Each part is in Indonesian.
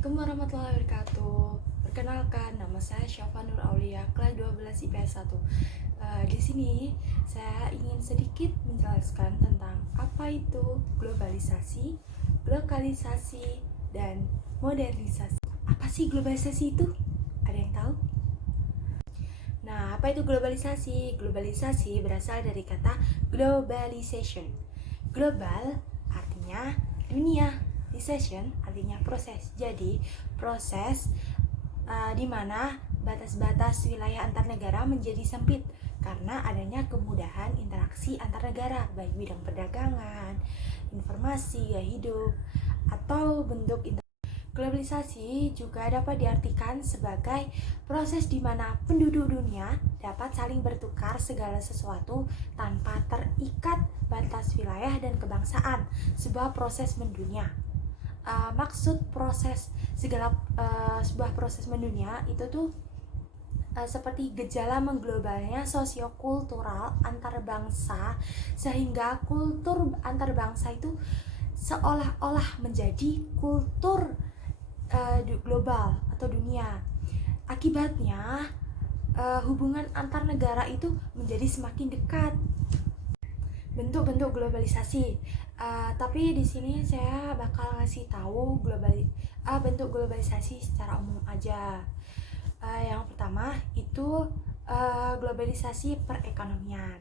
Assalamualaikum warahmatullahi wabarakatuh. Perkenalkan, nama saya Syafa Nur Aulia, kelas 12 IPS 1. Di sini saya ingin sedikit menjelaskan tentang apa itu globalisasi, lokalisasi, dan modernisasi. Apa sih globalisasi itu? Ada yang tahu? Nah, apa itu globalisasi? Globalisasi berasal dari kata globalization. Global artinya dunia, recession artinya proses. Jadi, proses di mana batas-batas wilayah antar negara menjadi sempit karena adanya kemudahan interaksi antar negara, baik bidang perdagangan, informasi, gaya hidup, atau bentuk globalisasi juga dapat diartikan sebagai proses di mana penduduk dunia dapat saling bertukar segala sesuatu tanpa terikat batas wilayah dan kebangsaan, sebuah proses mendunia. Maksud proses sebuah proses mendunia itu tuh seperti gejala mengglobalnya sosiokultural antar bangsa, sehingga kultur antar bangsa itu seolah-olah menjadi kultur global atau dunia. Akibatnya hubungan antar negara itu menjadi semakin dekat. Bentuk-bentuk globalisasi. Tapi di sini saya bakal ngasih tahu bentuk globalisasi secara umum aja. Yang pertama itu globalisasi perekonomian.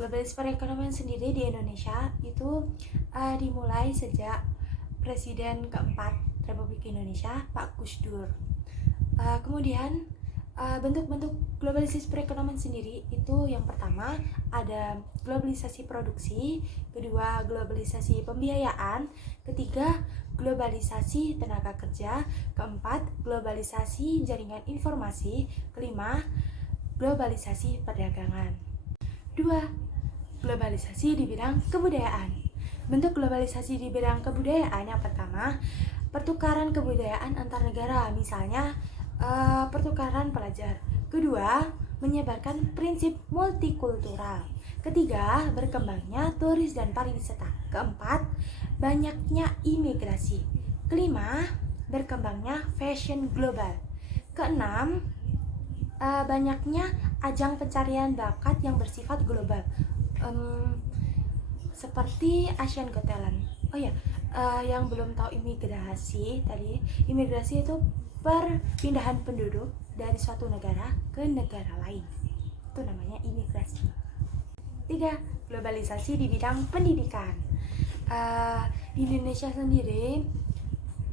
Globalisasi perekonomian sendiri di Indonesia itu dimulai sejak Presiden keempat Republik Indonesia, Pak Gus Dur. Kemudian bentuk-bentuk globalisasi perekonomian sendiri itu yang pertama ada globalisasi produksi, kedua globalisasi pembiayaan, ketiga globalisasi tenaga kerja, keempat globalisasi jaringan informasi, kelima globalisasi perdagangan. Dua, globalisasi di bidang kebudayaan. Bentuk globalisasi di bidang kebudayaan yang pertama, pertukaran kebudayaan antar negara, misalnya pertukaran pelajar. Kedua, menyebarkan prinsip multikultural. Ketiga, berkembangnya turis dan pariwisata. Keempat, banyaknya imigrasi. Kelima, berkembangnya fashion global. Keenam, banyaknya ajang pencarian bakat yang bersifat global, seperti Asian Got Talent. Oh ya, yang belum tahu imigrasi tadi, imigrasi itu perpindahan penduduk dari suatu negara ke negara lain, itu namanya imigrasi. Tiga, globalisasi di bidang pendidikan. Di Indonesia sendiri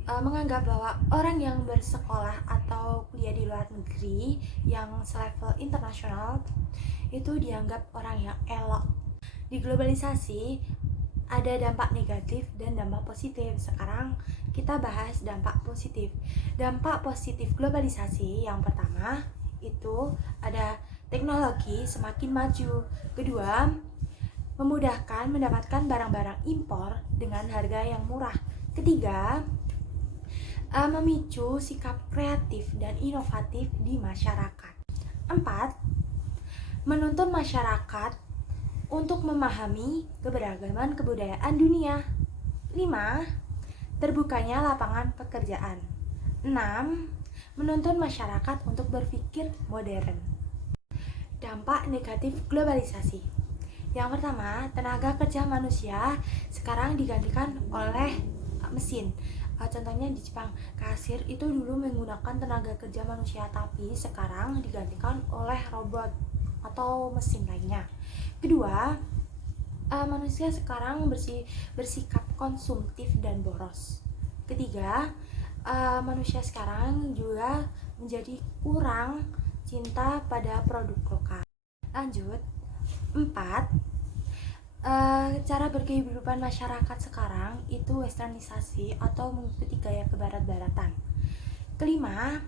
menganggap bahwa orang yang bersekolah atau kuliah di luar negeri yang selevel internasional itu dianggap orang yang elok. Di globalisasi ada dampak negatif dan dampak positif. Sekarang kita bahas dampak positif. Dampak positif globalisasi yang pertama itu ada teknologi semakin maju. Kedua, memudahkan mendapatkan barang-barang impor dengan harga yang murah. Ketiga, memicu sikap kreatif dan inovatif di masyarakat. Empat, menuntun masyarakat untuk memahami keberagaman kebudayaan dunia. 5. Terbukanya lapangan pekerjaan. 6. Menuntun masyarakat untuk berpikir modern. Dampak negatif globalisasi. Yang pertama, tenaga kerja manusia sekarang digantikan oleh mesin. Contohnya di Jepang, kasir itu dulu menggunakan tenaga kerja manusia, tapi sekarang digantikan oleh robot atau mesin lainnya. Kedua, manusia sekarang bersikap konsumtif dan boros. Ketiga, manusia sekarang juga menjadi kurang cinta pada produk lokal. Lanjut, 4. Cara berkehidupan masyarakat sekarang itu westernisasi atau mengikuti gaya kebarat-baratan. Kelima,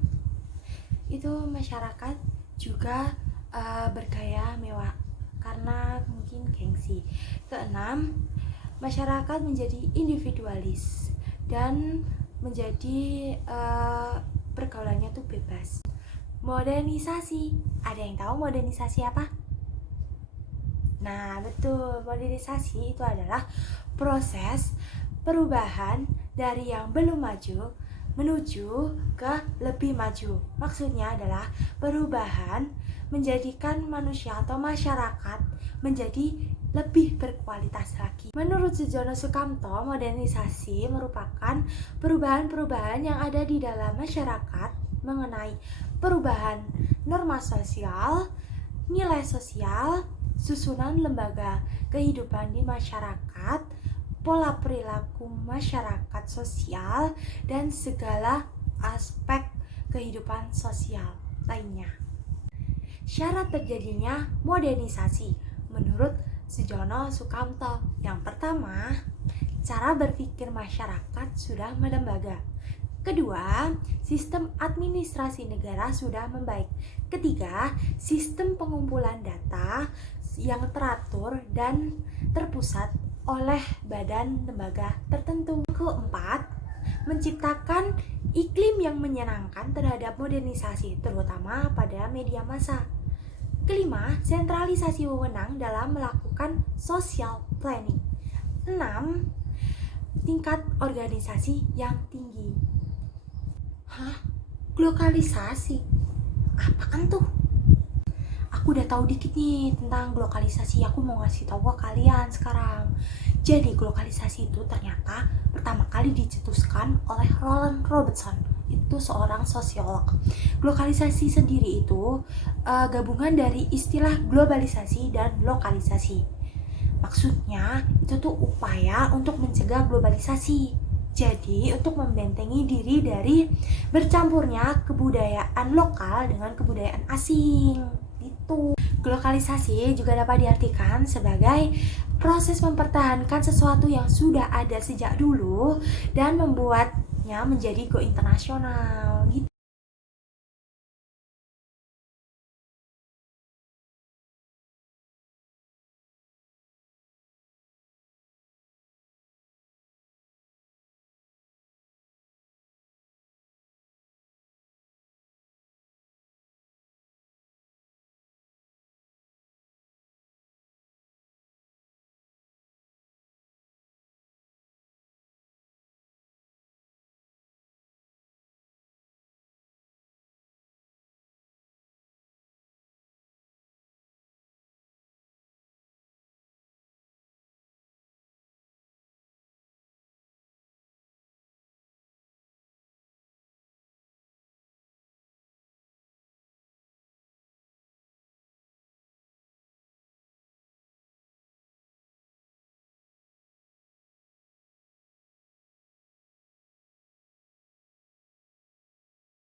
itu masyarakat juga bergaya mewah karena mungkin gengsi. Keenam, masyarakat menjadi individualis dan menjadi pergaulannya tuh bebas. Modernisasi, ada yang tahu modernisasi apa? Nah, betul, modernisasi itu adalah proses perubahan dari yang belum maju menuju ke lebih maju. Maksudnya adalah perubahan menjadikan manusia atau masyarakat menjadi lebih berkualitas lagi. Menurut Sujono Sukamto, modernisasi merupakan perubahan-perubahan yang ada di dalam masyarakat mengenai perubahan norma sosial, nilai sosial, susunan lembaga kehidupan di masyarakat, pola perilaku masyarakat sosial, dan segala aspek kehidupan sosial lainnya. Syarat terjadinya modernisasi menurut Sujono Sukamto, yang pertama, cara berpikir masyarakat sudah melembaga. Kedua, sistem administrasi negara sudah membaik. Ketiga, sistem pengumpulan data yang teratur dan terpusat oleh badan lembaga tertentu. Keempat, menciptakan iklim yang menyenangkan terhadap modernisasi, terutama pada media massa. Kelima, sentralisasi wewenang dalam melakukan social planning. 6, tingkat organisasi yang tinggi. Hah? Globalisasi? Apaan tuh? Aku udah tahu dikit nih tentang globalisasi. Aku mau ngasih tahu ke kalian sekarang. Jadi globalisasi itu ternyata pertama kali dicetuskan oleh Roland Robertson. Itu seorang sosiolog. Globalisasi sendiri itu gabungan dari istilah globalisasi dan lokalisasi. Maksudnya itu tuh upaya untuk mencegah globalisasi. Jadi untuk membentengi diri dari bercampurnya kebudayaan lokal dengan kebudayaan asing. Itu. Globalisasi juga dapat diartikan sebagai proses mempertahankan sesuatu yang sudah ada sejak dulu dan membuatnya menjadi go internasional gitu.